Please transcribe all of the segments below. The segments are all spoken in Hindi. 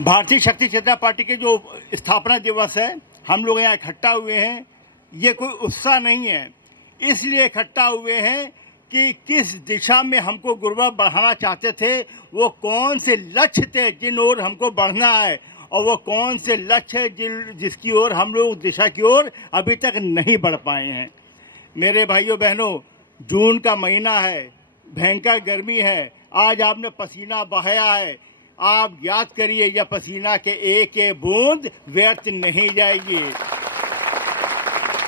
भारतीय शक्ति चेतना पार्टी के जो स्थापना दिवस है, हम लोग यहाँ इकट्ठा हुए हैं। ये कोई उत्साह नहीं है, इसलिए इकट्ठा हुए हैं कि किस दिशा में हमको गुरुवर बढ़ाना चाहते थे, वो कौन से लक्ष्य थे जिन ओर हमको बढ़ना है, और वो कौन से लक्ष्य है जिसकी ओर हम लोग दिशा की ओर अभी तक नहीं बढ़ पाए हैं। मेरे भाइयों बहनों, जून का महीना है, भयंकर गर्मी है, आज आपने पसीना बहाया है। आप याद करिए, यह पसीना के एक एक बूंद व्यर्थ नहीं जाएगी,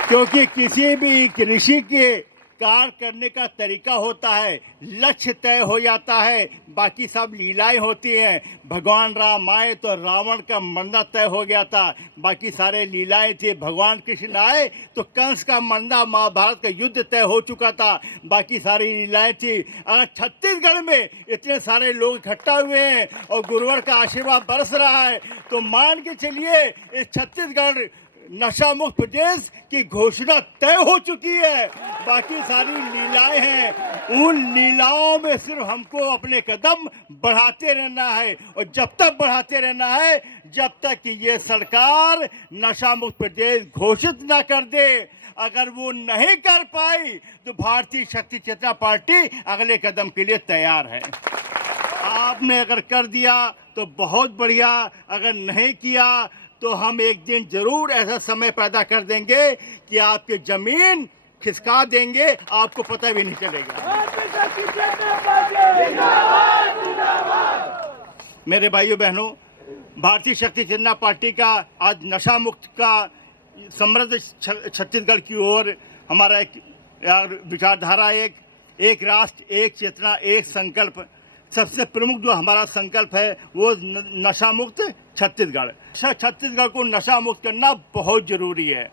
क्योंकि किसी भी ऋषि के कार्य करने का तरीका होता है, लक्ष्य तय हो जाता है, बाकी सब लीलाएं होती हैं। भगवान राम आए तो रावण का मरना तय हो गया था, बाकी सारे लीलाएं थी। भगवान कृष्ण आए तो कंस का मरना, महाभारत का युद्ध तय हो चुका था, बाकी सारी लीलाएं थी। अगर छत्तीसगढ़ में इतने सारे लोग इकट्ठा हुए हैं और गुरुवर का आशीर्वाद बरस रहा है, तो मान के चलिए इस छत्तीसगढ़ नशा मुक्त प्रदेश की घोषणा तय हो चुकी है। बाकी सारी लीलाएं हैं, उन लीलाओं में सिर्फ हमको अपने कदम बढ़ाते रहना है, और जब तक बढ़ाते रहना है जब तक कि ये सरकार नशा मुक्त प्रदेश घोषित ना कर दे। अगर वो नहीं कर पाई तो भारतीय शक्ति चेतना पार्टी अगले कदम के लिए तैयार है। आपने अगर कर दिया तो बहुत बढ़िया, अगर नहीं किया तो हम एक दिन जरूर ऐसा समय पैदा कर देंगे कि आपकी जमीन खिसका देंगे, आपको पता भी नहीं चलेगा। मेरे भाइयों बहनों, भारतीय शक्ति चेतना पार्टी का आज नशा मुक्त का समृद्ध छत्तीसगढ़ की ओर हमारा एक विचारधारा, एक राष्ट्र एक चेतना एक संकल्प। सबसे प्रमुख जो हमारा संकल्प है वो नशा मुक्त छत्तीसगढ़। छत्तीसगढ़ को नशा मुक्त करना बहुत ज़रूरी है।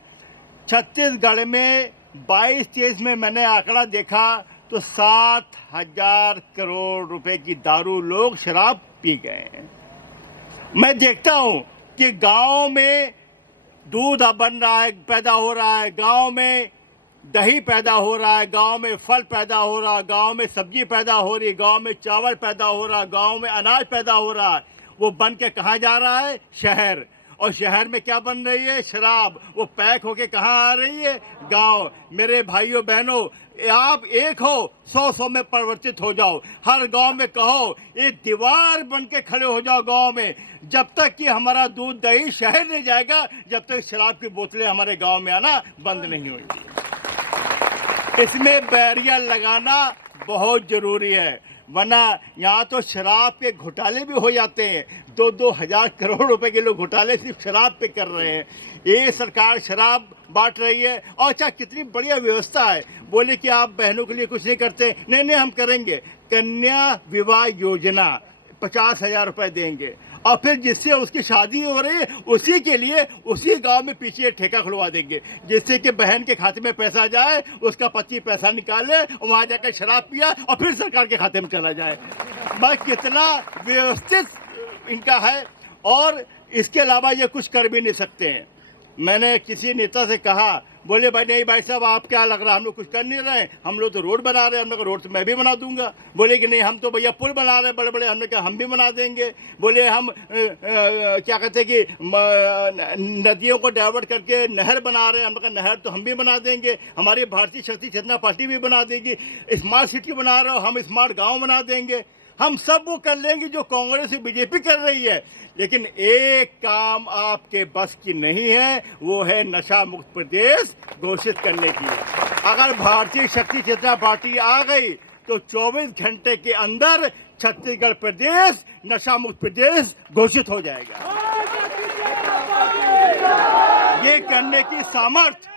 छत्तीसगढ़ में 22-23 में मैंने आंकड़ा देखा तो 7,000 करोड़ रुपए की दारू लोग शराब पी गए हैं। मैं देखता हूँ कि गांव में दूध बन रहा है, पैदा हो रहा है, गांव में दही पैदा हो रहा है, गांव में फल पैदा हो रहा है, गांव में सब्जी पैदा हो रही है, गांव में चावल पैदा हो रहा है, गांव में अनाज पैदा हो रहा है। वो बन के कहाँ जा रहा है? शहर। और शहर में क्या बन रही है? शराब। वो पैक होके कहाँ आ रही है? गांव। मेरे भाइयों बहनों, आप एक हो 100 में परिवर्तित हो जाओ। हर गांव में कहो, एक दीवार बन के खड़े हो जाओ गांव में। जब तक कि हमारा दूध दही शहर नहीं जाएगा, जब तक शराब की बोतलें हमारे गांव में आना बंद नहीं होगी। इसमें बैरियर लगाना बहुत ज़रूरी है, वरना यहाँ तो शराब के घोटाले भी हो जाते हैं। 2-2 हज़ार करोड़ रुपए के लोग घोटाले सिर्फ शराब पे कर रहे हैं। ये सरकार शराब बांट रही है, और अच्छा कितनी बढ़िया व्यवस्था है। बोले कि आप बहनों के लिए कुछ नहीं करते, नहीं हम करेंगे। कन्या विवाह योजना 50,000 रुपये देंगे, और फिर जिससे उसकी शादी हो रही है उसी के लिए उसी गांव में पीछे ठेका खुलवा देंगे, जिससे कि बहन के खाते में पैसा जाए, उसका पति पैसा निकाले, वहाँ जाकर शराब पिया और फिर सरकार के खाते में चला जाए। बस कितना व्यवस्थित इनका है, और इसके अलावा ये कुछ कर भी नहीं सकते हैं। मैंने किसी नेता से कहा, बोले भाई नहीं भाई साहब, आप क्या लग रहा है हम लोग कुछ कर नहीं रहे हैं, हम लोग तो रोड बना रहे हैं। हमने कहा रोड तो मैं भी बना दूंगा। बोले कि नहीं हम तो भैया पुल बना रहे हैं बड़े बड़े। हमने कहा हम भी बना देंगे। बोले हम क्या कहते हैं कि नदियों को डाइवर्ट करके नहर बना रहे हैं। हमने कहा नहर तो हम भी बना देंगे, हमारी भारतीय शक्ति चेतना पार्टी भी बना देगी। स्मार्ट सिटी बना रहे हो, हम स्मार्ट गाँव बना देंगे। हम सब वो कर लेंगे जो कांग्रेस और बीजेपी कर रही है। लेकिन एक काम आपके बस की नहीं है, वो है नशा मुक्त प्रदेश घोषित करने की। अगर भारतीय शक्ति चेतना पार्टी आ गई तो 24 घंटे के अंदर छत्तीसगढ़ प्रदेश नशा मुक्त प्रदेश घोषित हो जाएगा। ये करने की सामर्थ्य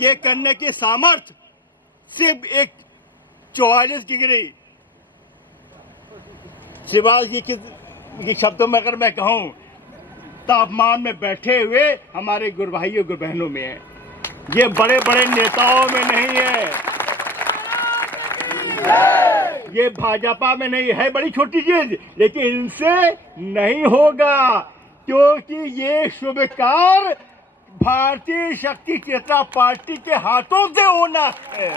ये करने की सामर्थ्य सिर्फ एक 44 डिग्री शिवाज जी के शब्दों में अगर मैं कहूँ, तापमान में बैठे हुए हमारे गुरु भाइयों गुरु बहनों में है। ये बड़े बड़े नेताओं में नहीं है, ये भाजपा में नहीं है, बड़ी छोटी चीज, लेकिन इनसे नहीं होगा, क्योंकि ये शुभ कार्य भारतीय शक्ति चेतना पार्टी के हाथों से होना है।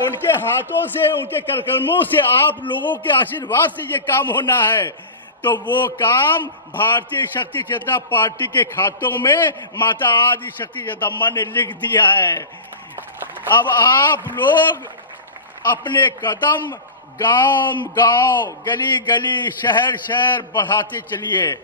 उनके हाथों से, उनके करकर्मों से, आप लोगों के आशीर्वाद से ये काम होना है। तो वो काम भारतीय शक्ति चेतना पार्टी के खातों में माता आदि शक्ति जगदम्बा ने लिख दिया है। अब आप लोग अपने कदम गांव-गांव, गली-गली, शहर-शहर बढ़ाते चलिए।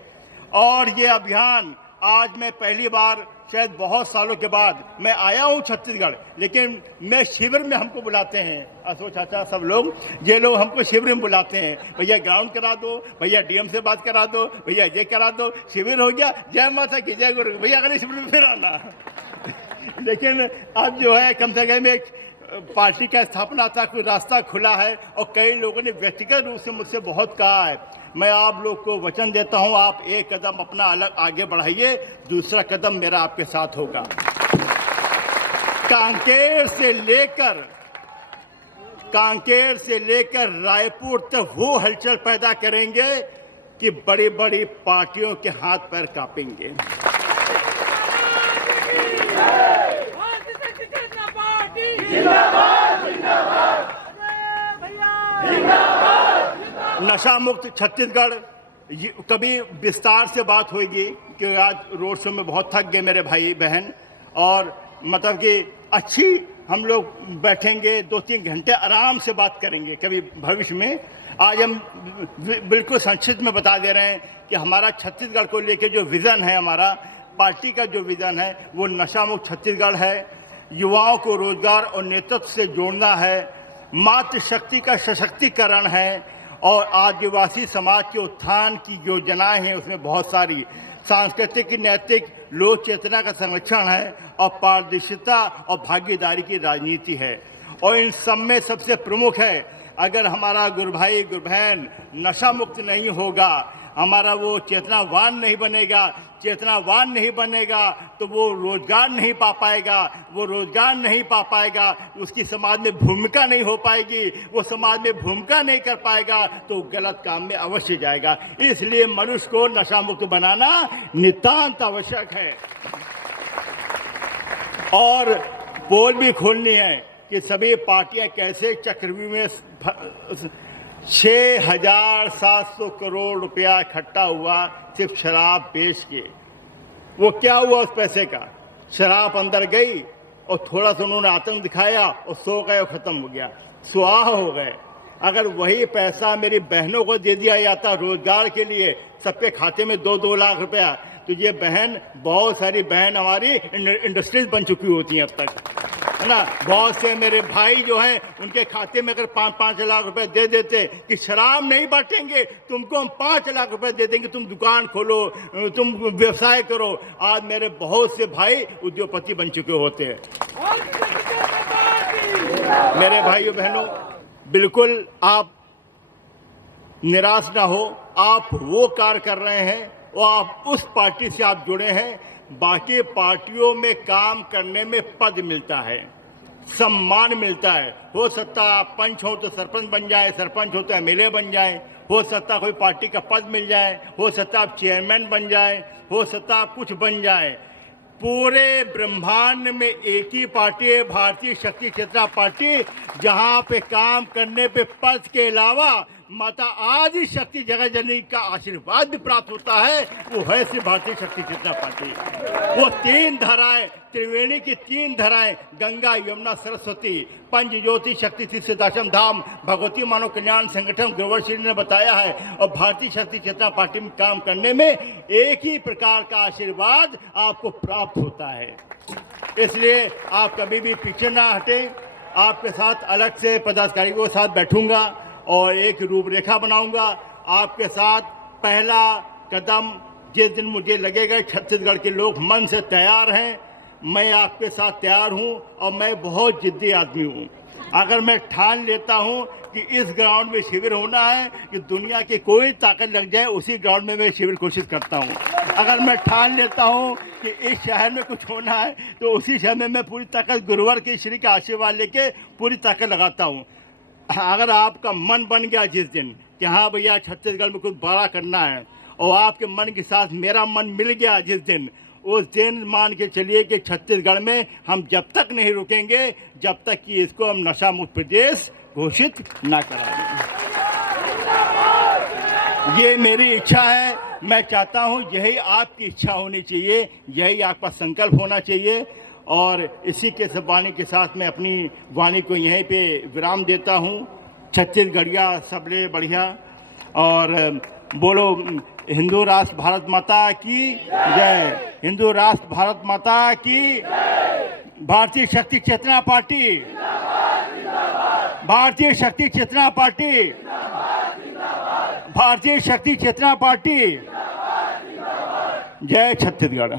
और ये अभियान आज मैं पहली बार शायद बहुत सालों के बाद मैं आया हूँ छत्तीसगढ़, लेकिन मैं शिविर में हमको बुलाते हैं, अशोक चाचा सब लोग, ये लोग हमको शिविर में बुलाते हैं, भैया ग्राउंड करा दो, भैया डीएम से बात करा दो, भैया ये करा दो, शिविर हो गया, जय माता की जय गुरु, भैया अगले शिविर में फिर आना। लेकिन अब जो है कम से कम एक पार्टी का स्थापना था, कोई रास्ता खुला है और कई लोगों ने व्यक्तिगत रूप से मुझसे बहुत कहा है। मैं आप लोग को वचन देता हूं, आप एक कदम अपना अलग आगे बढ़ाइए, दूसरा कदम मेरा आपके साथ होगा। कांकेर से लेकर रायपुर तक वो हलचल पैदा करेंगे कि बड़ी बड़ी पार्टियों के हाथ पैर कांपेंगे। नशा मुक्त छत्तीसगढ़ कभी विस्तार से बात होगी, कि आज रोड शो में बहुत थक गए मेरे भाई बहन, और मतलब कि अच्छी हम लोग बैठेंगे, 2-3 घंटे आराम से बात करेंगे कभी भविष्य में। आज हम बिल्कुल संक्षिप्त में बता दे रहे हैं कि हमारा छत्तीसगढ़ को लेकर जो विज़न है, हमारा पार्टी का जो विज़न है वो नशा मुक्त छत्तीसगढ़ है। युवाओं को रोजगार और नेतृत्व से जोड़ना है, मातृशक्ति का सशक्तिकरण है, और आदिवासी समाज के उत्थान की योजनाएं हैं, उसमें बहुत सारी सांस्कृतिक, नैतिक, लोक चेतना का संरक्षण है, और पारदर्शिता और भागीदारी की राजनीति है। और इन सब में सबसे प्रमुख है, अगर हमारा गुरु भाई गुरु बहन नशा मुक्त नहीं होगा, हमारा वो चेतनावान नहीं बनेगा, चेतनावान नहीं बनेगा तो वो रोजगार नहीं पा पाएगा, वो रोजगार नहीं पा पाएगा, उसकी समाज में भूमिका नहीं हो पाएगी, वो समाज में भूमिका नहीं कर पाएगा तो गलत काम में अवश्य जाएगा। इसलिए मनुष्य को नशा मुक्त बनाना नितांत आवश्यक है। और पोल भी खोलनी है कि सभी पार्टियां कैसे चक्रव्यूह में 6,700 करोड़ रुपया इकट्ठा हुआ सिर्फ शराब बेच के। वो क्या हुआ उस पैसे का? शराब अंदर गई और थोड़ा सा उन्होंने आतंक दिखाया और सो गए और ख़त्म हो गया, सुआह हो गए। अगर वही पैसा मेरी बहनों को दे दिया जाता रोजगार के लिए, सबके खाते में 2-2 लाख रुपया, तो ये बहन, बहुत सारी बहन हमारी इंडस्ट्रीज बन चुकी होती हैं अब तक, है ना। बहुत से मेरे भाई जो हैं उनके खाते में अगर 5-5 लाख रुपए दे देते कि शराब नहीं बांटेंगे, तुमको हम 5 लाख रुपए दे देंगे, तुम दुकान खोलो, तुम व्यवसाय करो, आज मेरे बहुत से भाई उद्योगपति बन चुके होते हैं। मेरे भाइयों बहनों, बिल्कुल आप निराश ना हो, आप वो कार्य कर रहे हैं और आप उस पार्टी से आप जुड़े हैं। बाकी पार्टियों में काम करने में पद मिलता है, सम्मान मिलता है। हो सकता आप पंच हो तो सरपंच बन जाए, सरपंच हो तो एमएलए बन जाए, हो सकता कोई पार्टी का पद मिल जाए, हो सकता आप चेयरमैन बन जाए, हो सकता आप कुछ बन जाए। पूरे ब्रह्मांड में एक ही पार्टी है, भारतीय शक्ति चेतना पार्टी, जहां पे काम करने पे पद के अलावा माता आदि शक्ति जगत जननी का आशीर्वाद भी प्राप्त होता है, वो है सिर्फ भारतीय शक्ति चेतना पार्टी। वो 3 धाराएं, त्रिवेणी की 3 धाराएं, गंगा यमुना सरस्वती, पंच ज्योति शक्ति तीर्थ दशम धाम, भगवती मानव कल्याण संगठन गुरुवर ने बताया है। और भारतीय शक्ति चेतना पार्टी में काम करने में एक ही प्रकार का आशीर्वाद आपको प्राप्त होता है। इसलिए आप कभी भी पीछे ना हटें। आपके साथ अलग से पदाधिकारियों के साथ बैठूंगा और एक रूपरेखा बनाऊंगा। आपके साथ पहला कदम जिस दिन मुझे लगेगा छत्तीसगढ़ के लोग मन से तैयार हैं, मैं आपके साथ तैयार हूं। और मैं बहुत जिद्दी आदमी हूं। अगर मैं ठान लेता हूं कि इस ग्राउंड में शिविर होना है, कि दुनिया की कोई ताकत लग जाए उसी ग्राउंड में मैं शिविर कोशिश करता हूं। अगर मैं ठान लेता हूं कि इस शहर में कुछ होना है तो उसी शहर में मैं पूरी ताकत गुरुवर के श्री का आशीर्वाद लेके पूरी ताकत लगाता हूँ। अगर आपका मन बन गया जिस दिन कि हाँ भैया छत्तीसगढ़ में कुछ बड़ा करना है, और आपके मन के साथ मेरा मन मिल गया जिस दिन, उस दिन मान के चलिए कि छत्तीसगढ़ में हम जब तक नहीं रुकेंगे जब तक कि इसको हम नशा मुक्त प्रदेश घोषित ना कराएं। ये मेरी इच्छा है, मैं चाहता हूँ यही आपकी इच्छा होनी चाहिए, यही आपका संकल्प होना चाहिए। और इसी के सब वाणी के साथ मैं अपनी वाणी को यहीं पे विराम देता हूँ। छत्तीसगढ़िया सबले बढ़िया, और बोलो हिंदू राष्ट्र भारत माता की जय, हिंदू राष्ट्र भारत माता की, भारतीय शक्ति चेतना पार्टी, भारतीय शक्ति चेतना पार्टी, भारतीय शक्ति चेतना पार्टी, जय छत्तीसगढ़।